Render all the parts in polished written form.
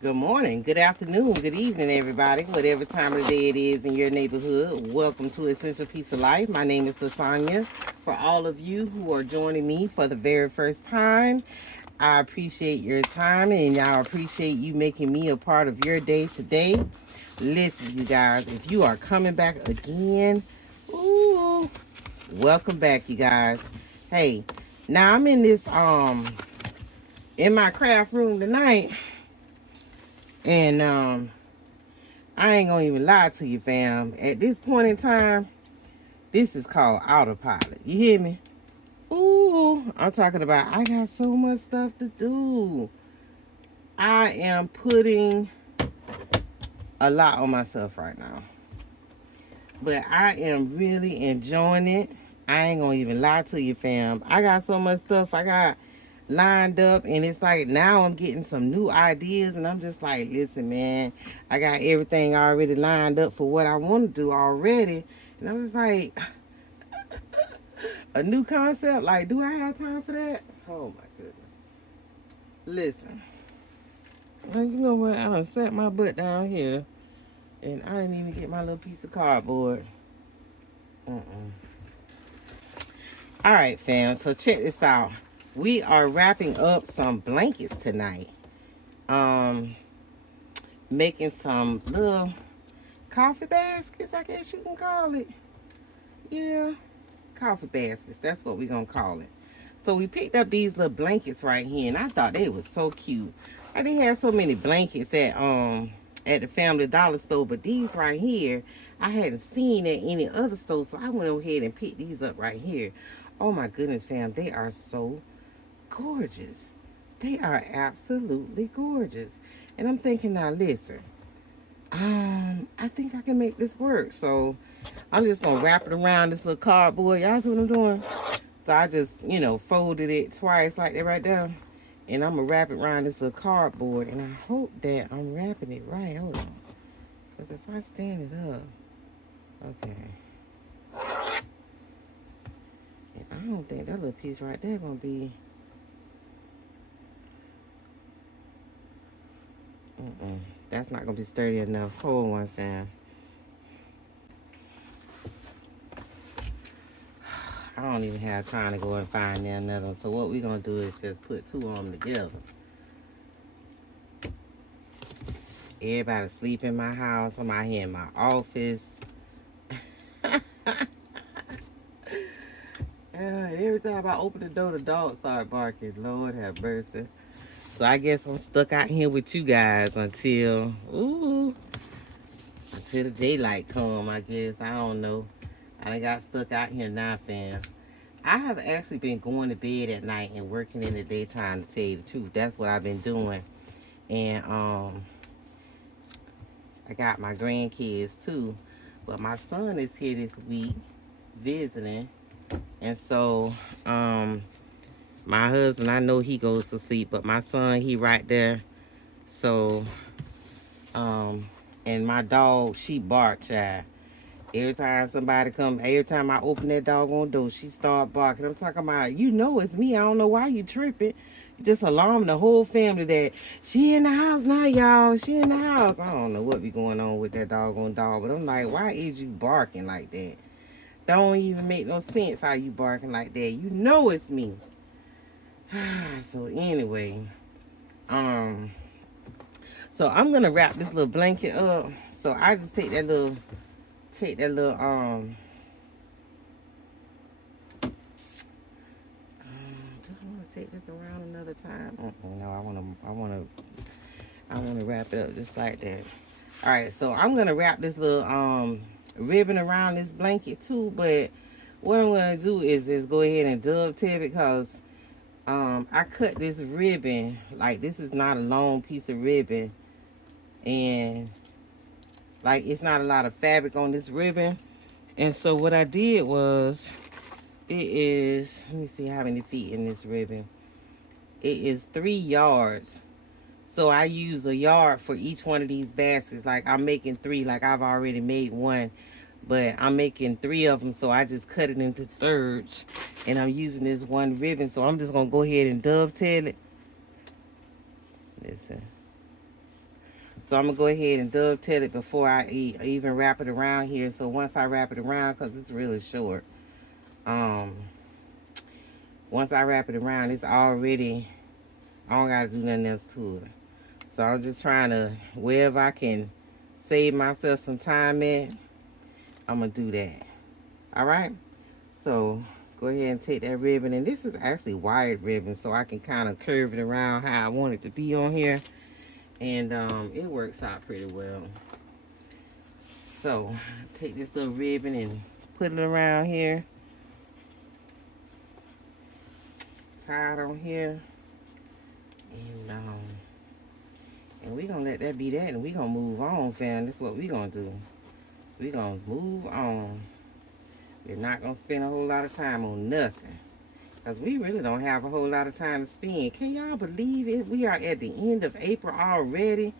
Good morning, good afternoon, good evening, everybody. Whatever time of the day it is in your neighborhood, welcome to Essential Piece of Life. My name is Lasagna. For all of you who are joining me for the very first time, I appreciate your time and I appreciate you making me a part of your day today. Listen, you guys, if you are coming back again, ooh, welcome back, you guys. Hey, now I'm in this in my craft room tonight, and I ain't gonna even lie to you, fam. At this point in time, this is called autopilot. You hear me? Ooh, I'm talking about I got so much stuff to do. I am putting a lot on myself right now. But I am really enjoying it. I ain't gonna even lie to you, fam. I got so much stuff I got lined up, and it's like now I'm getting some new ideas, and I'm just like, listen, man, I got everything already lined up for what I want to do already, and I'm just like, a new concept. Like, do I have time for that? Oh my goodness. Listen, well, you know what? I done set my butt down here, and I didn't even get my little piece of cardboard. All right, fam. So check this out. We are wrapping up some blankets tonight. Um, Making some little coffee baskets, I guess you can call it. Yeah, coffee baskets. That's what we're gonna call it. So we picked up these little blankets right here, and I thought they was so cute. They had so many blankets at the Family Dollar store, but these right here I hadn't seen at any other store, so I went ahead and picked these up right here. Oh my goodness, fam, they are so gorgeous. They are absolutely gorgeous. And I'm thinking, now listen, I think I can make this work. So I'm just gonna wrap it around this little cardboard. Y'all see what I'm doing? So I just, folded it twice like that right there. And I'm gonna wrap it around this little cardboard. And I hope that I'm wrapping it right. Hold on. Because if I stand it up, okay. And I don't think that little piece right there gonna be. That's not gonna be sturdy enough. Hold one, fam. I don't even have time to go and find another one. So what we're gonna do is just put two of them together. Everybody sleep in my house. I'm out here in my office. Every time I open the door, the dog start barking. Lord have mercy. So I guess I'm stuck out here with you guys until the daylight come, I guess. I don't know. I done got stuck out here now, fam. I have actually been going to bed at night and working in the daytime, to tell you the truth. That's what I've been doing. And I got my grandkids too. But my son is here this week visiting. And so my husband, I know he goes to sleep, but my son, he right there. So and my dog, she bark, child. Every time somebody come, every time I open that doggone door, she start barking. I'm talking about, it's me. I don't know why you tripping. You just alarm the whole family that she in the house now, y'all. She in the house. I don't know what be going on with that doggone dog, but I'm like, why is you barking like that? Don't even make no sense how you barking like that. You know it's me. So anyway, um, so I'm gonna wrap this little blanket up. So I just take that little do I want to take this around another time? No, I wanna wrap it up just like that. All right, so I'm gonna wrap this little ribbon around this blanket too. But what I'm gonna do is just go ahead and dovetail it, because I cut this ribbon, like this is not a long piece of ribbon, and like it's not a lot of fabric on this ribbon. And so what I did was, let me see how many feet in this ribbon. It is 3 yards. So I use a yard for each one of these baskets. Like I'm making 3, like I've already made one, but I'm making 3 of them. So I just cut it into thirds, and I'm using this one ribbon. So I'm just gonna go ahead and dovetail it. Listen. So I'm going to go ahead and dovetail it before I even wrap it around here. So once I wrap it around, because it's really short, once I wrap it around, it's already, I don't got to do nothing else to it. So I'm just trying to, wherever I can save myself some time at, I'm going to do that. All right? So go ahead and take that ribbon. And this is actually wired ribbon, so I can kind of curve it around how I want it to be on here. And it works out pretty well. So take this little ribbon and put it around here. Tie it on here. And we're going to let that be that. And we're going to move on, fam. That's what we're going to do. We're going to move on. We're not going to spend a whole lot of time on nothing. Because we really don't have a whole lot of time to spend. Can y'all believe it? We are at the end of April already.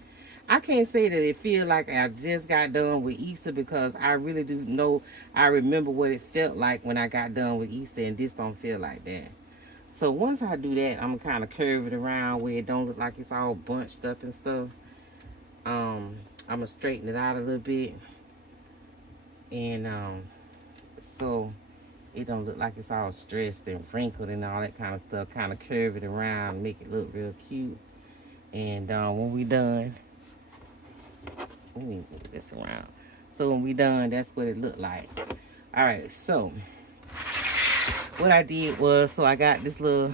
I can't say that it feels like I just got done with Easter, because I really do know, I remember what it felt like when I got done with Easter, and this don't feel like that. So once I do that, I'm going to kind of curve it around where it don't look like it's all bunched up and stuff. I'm going to straighten it out a little bit. And so it don't look like it's all stressed and wrinkled and all that kind of stuff. Kind of curve it around, make it look real cute. And when we done, let me move this around. So when we done, that's what it looked like. All right, so what I did was, so I got this little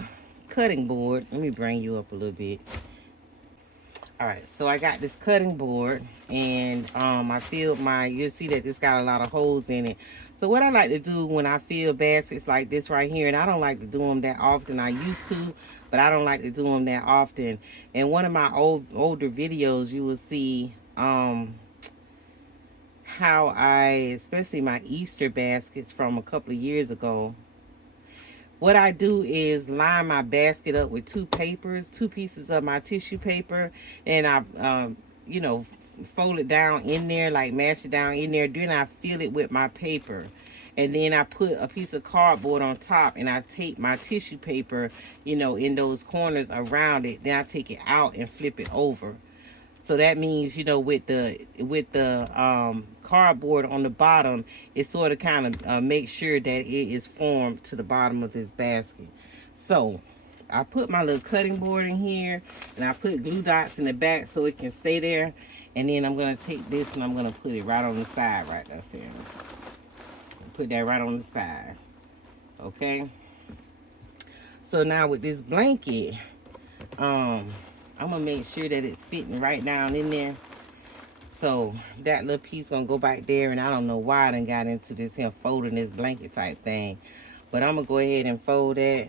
cutting board. Let me bring you up a little bit. All right, so I got this cutting board, and I filled my, you'll see that it's got a lot of holes in it. So what I like to do when I fill baskets like this right here, and I don't like to do them that often. I used to, but I don't like to do them that often. In one of my older videos, you will see how I, especially my Easter baskets from a couple of years ago, what I do is line my basket up with two pieces of my tissue paper, and I, you know, fold it down in there, like mash it down in there. Then I fill it with my paper, and then I put a piece of cardboard on top, and I tape my tissue paper, you know, in those corners around it. Then I take it out and flip it over. So that means, you know, with the cardboard on the bottom, it sort of kind of makes sure that it is formed to the bottom of this basket. So I put my little cutting board in here, and I put glue dots in the back so it can stay there. And then I'm going to take this and I'm going to put it right on the side right there. Put that right on the side. Okay. So now with this blanket, I'm gonna make sure that it's fitting right down in there. So that little piece gonna go back there, and I don't know why I done got into this here folding this blanket type thing, but I'm gonna go ahead and fold that,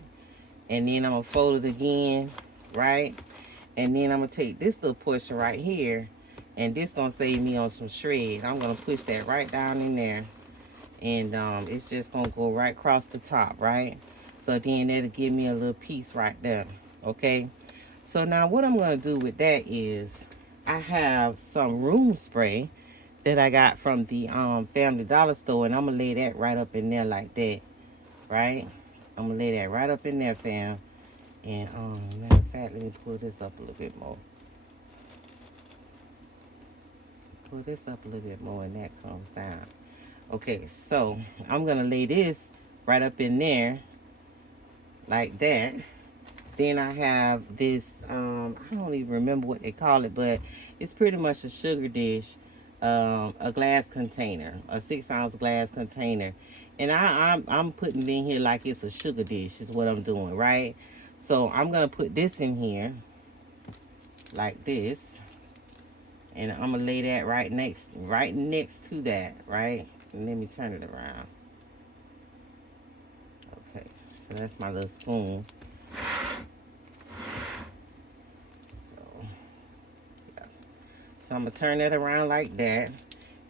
and then I'm gonna fold it again, right? And then I'm gonna take this little portion right here, and this gonna save me on some shred. I'm gonna push that right down in there, and it's just gonna go right across the top, right? So then that'll give me a little piece right there. Okay, so now what I'm going to do with that is I have some room spray that I got from the Family Dollar store, and I'm going to lay that right up in there like that, right? I'm going to lay that right up in there, fam. And matter of fact, let me pull this up a little bit more. Pull this up a little bit more, and that comes down. Okay, so I'm going to lay this right up in there like that. Then I have this, I don't even remember what they call it, but it's pretty much a sugar dish, a glass container, a 6-ounce glass container. And I'm putting it in here like it's a sugar dish is what I'm doing, right? So I'm going to put this in here like this. And I'm going to lay that right next to that, right? And let me turn it around. Okay, so that's my little spoon. So I'm going to turn that around like that.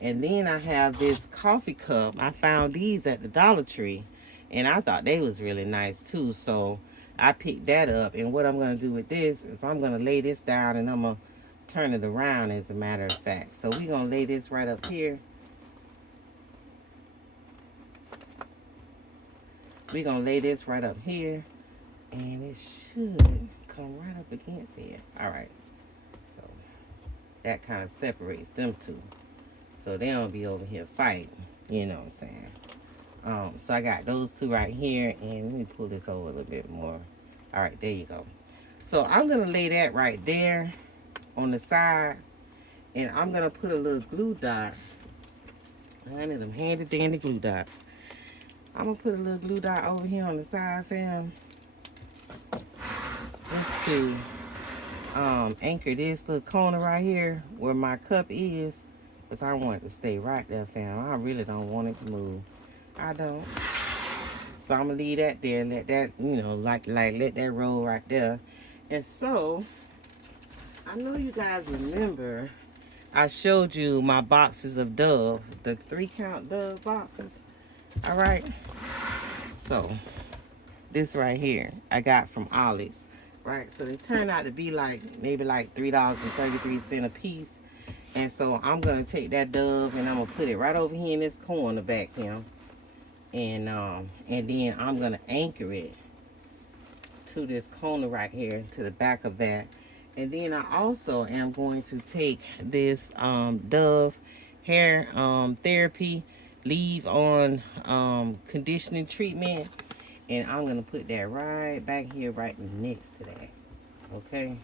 And then I have this coffee cup. I found these at the Dollar Tree, and I thought they was really nice too. So I picked that up. And what I'm going to do with this is I'm going to lay this down, and I'm going to turn it around, as a matter of fact. So we're going to lay this right up here. We're going to lay this right up here, and it should come right up against here. All right. that kind of separates them two. So they don't be over here fighting. You know what I'm saying? So I got those two right here. And let me pull this over a little bit more. All right, there you go. So I'm going to lay that right there on the side. And I'm going to put a little glue dot. I need them handy dandy glue dots. I'm going to put a little glue dot over here on the side, fam. Just to anchor this little corner right here where my cup is. Because I want it to stay right there, fam. I really don't want it to move. I don't. So I'm going to leave that there. Let that, you know, like let that roll right there. And so, I know you guys remember I showed you my boxes of Dove. The 3-count Dove boxes. All right. So, this right here I got from Ollie's. Right. So, they turned out to be like, maybe like $3.33 a piece. And so I'm going to take that Dove and I'm going to put it right over here in this corner back here. And then I'm going to anchor it to this corner right here, to the back of that. And then I also am going to take this Dove hair therapy leave-on conditioning treatment. And I'm going to put that right back here, right next to that. Okay?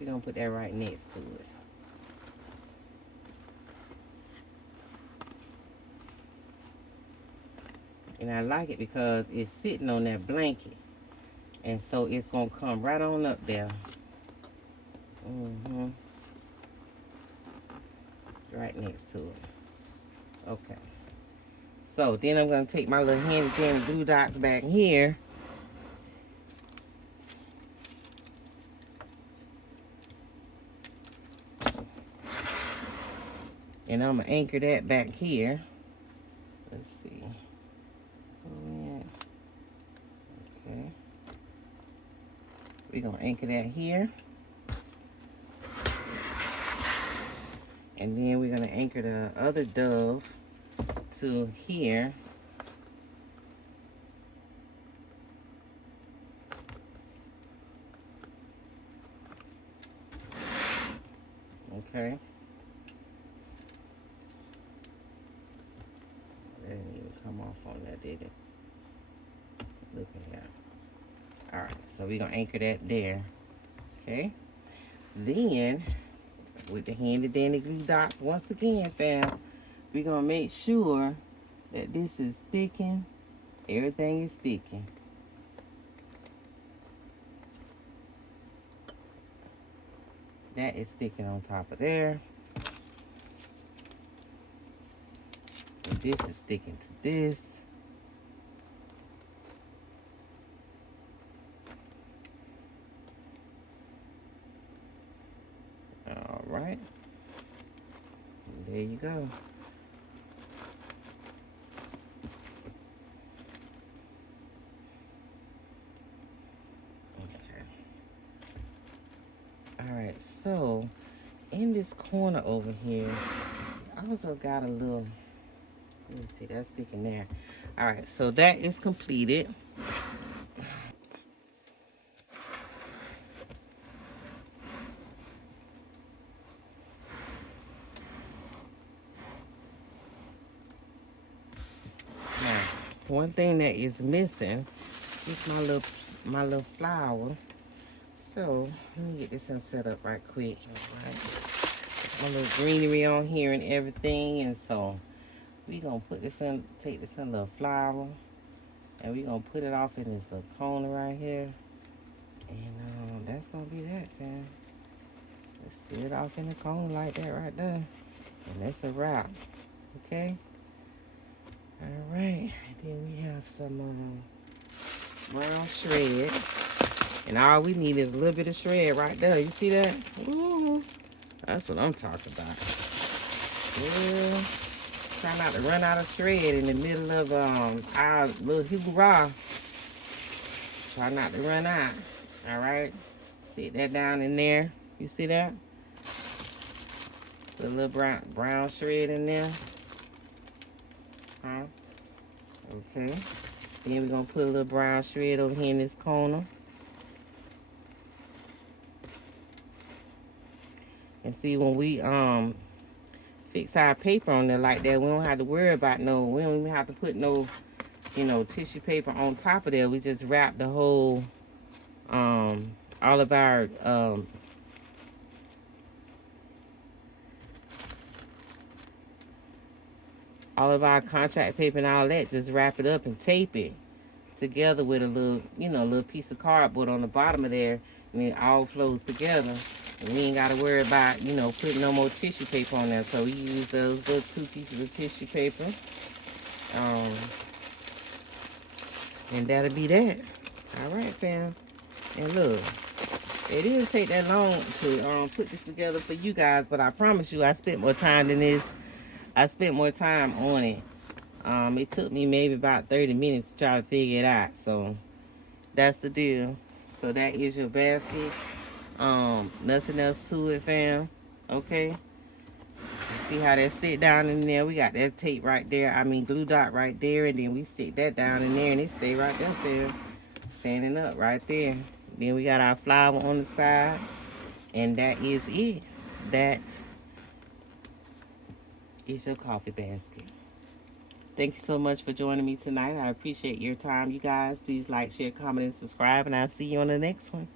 We're going to put that right next to it. And I like it because it's sitting on that blanket. And so it's going to come right on up there. Right next to it. Okay. So then I'm going to take my little handy dandy glue dots back here. And I'm going to anchor that back here. Let's see. Okay. We're going to anchor that here. And then we're going to anchor the other Dove to here. Okay. That didn't even come off on that, did it? Look at that. Alright, so we're going to anchor that there. Okay. Then, with the handy dandy glue dots, once again, fam, we're going to make sure that this is sticking. Everything is sticking. That is sticking on top of there. And this is sticking to this. All right. And there you go. Okay. All right. So, in this corner over here, I also got a little, let me see, that's sticking there. All right. So, that is completed. One thing that is missing is my little flower. So let me get this one set up right quick. All right. My little greenery on here and everything, and so we gonna put this in, take this in little flower, and we gonna put it off in this little corner right here, and that's gonna be that, man. Just sit it off in the corner like that right there, and that's a wrap. Okay. All right, then we have some brown shred. And all we need is a little bit of shred right there. You see that? Ooh, that's what I'm talking about. Yeah. Try not to run out of shred in the middle of our little hoorah. Try not to run out. All right? Sit that down in there. You see that? Put a little brown shred in there. Huh? Okay. Then we're going to put a little brown shred over here in this corner. And see, when we fix our paper on there like that, we don't have to worry about we don't even have to put no, tissue paper on top of there. We just wrap the whole, all of our, contract paper and all that, just wrap it up and tape it together with a little, little piece of cardboard on the bottom of there, and it all flows together. And we ain't got to worry about, putting no more tissue paper on there. So we use those little 2 pieces of tissue paper. And that'll be that. All right, fam. And look, it didn't take that long to put this together for you guys, but I promise you I spent more time than this. I spent more time on it. It took me maybe about 30 minutes to try to figure it out. So that's the deal. So that is your basket. Nothing else to it, fam. Okay. See how that sit down in there? We got that tape right there. Glue dot right there. And then we stick that down in there and it stay right there, fam. Standing up right there. Then we got our flower on the side. And that is it. That is your coffee basket. Thank you so much for joining me tonight. I appreciate your time, you guys. Please like, share, comment, and subscribe. And I'll see you on the next one.